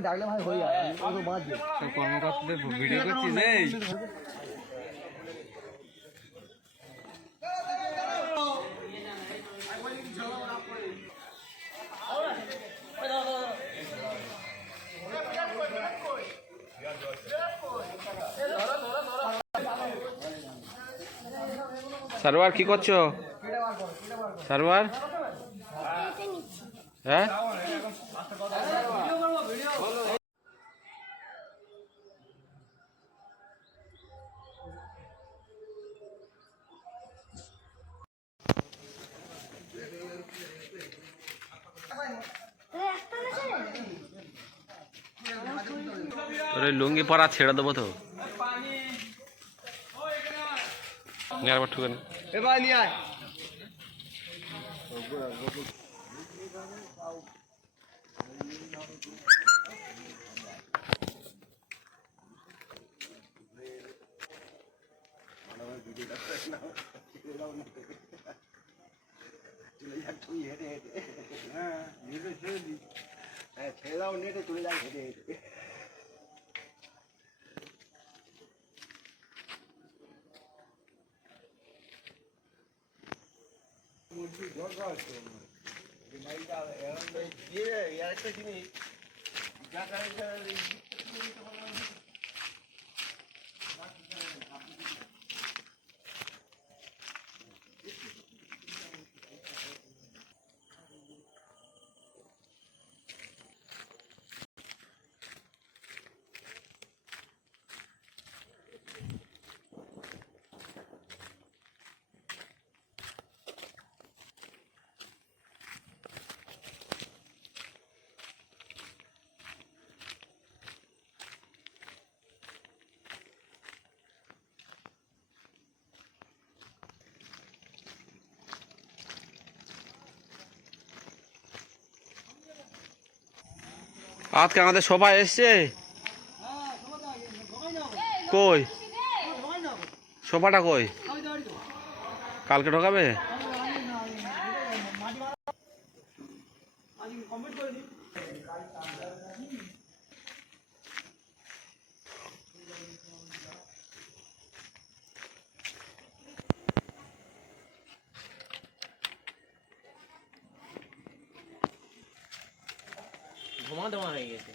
ডাকলে ভাই হয়ে যায় কর্মকর্তাদের ভিডিও করছিস এই সারোয়ার কি করছো? সারোয়ার হ্যাঁ তোর ওই লুঙ্গি পরা ছেড়ে দেবো তো একবার ঠুকে নিয়ে আয় নেটে চলে যায় হেঁটে হেঁটে একটা জিনিস আজকে আমাদের সবাই এসছে কই সোফাটা কই কালকে ঢোকাবে ঘুমা দেওয়া হয়ে গেছে